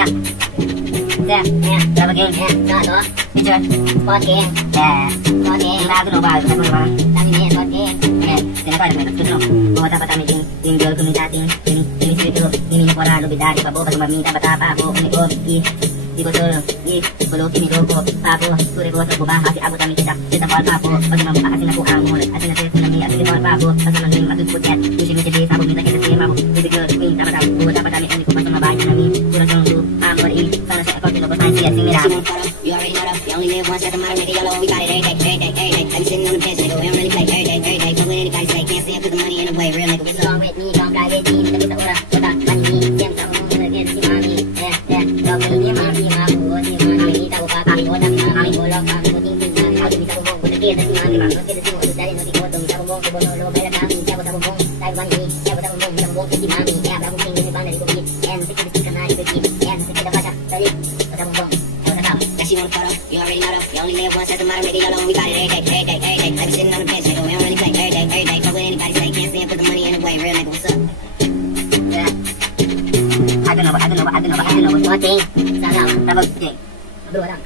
Xem. Xem. Nè, rồi vào game. Nè, rồi đó. Đi chơi. Sport game. Yeah. Sport game. Ra cái đồ bài, cái đồ bài. Tadi ni sport game. Okay. Kenapa ada mereka tu? Bawa dapat kami tinggal kumitating ini situ ini ni pora lebih dari pabo pasal minta betapa aku ini ko di betul di kalau kini roko aku sore ko aku bahas aku kami kita pora papo pasal mampu asin aku kamu asin aku kami asin pora papo pasal nang masuk pucat di sini jadi sabu minta kita terima aku di betul minta dapat kami ini ko pasal mabaya kami kurang tu amor ini sana saya kau tidak bermain sia sini ram. You already know that you only live once, doesn't matter, make it yellow, we got it every day. I'm sitting on the bench, nigga, we don't really play every day. But when anybody say can't see it, put the money in the way, real nigga, it's along with me, don't fly with me, nigga, it's the order, what's up, money me, same song, nigga, get si mami, dog ni mami, mabu, si mami, kita buka kami, otak si mami, bolok kami, kuting tinggal, aku bisa bubong, kuting kita si mami, bang, kita si mulut dari nanti potong, kita bubong, kebono, lo bela kami, kita buka bubong, tayo bang ini, kita buka bubong, kita bubong, si mami, ya, berapa kuting ini bang dari kuting, and sikit sikit kena di kuting, and sikit kita baca, tadi, buka bubong. You want a photo, you already know though. You only live once, doesn't matter, make it yellow, we got it every day. Like sitting on the bench, nigga, we don't really play every day. But when anybody say can't see it, put the money in the way, real nigga, what's up? Yeah. I don't know, one thing. Tapos, okay. Bro, lang.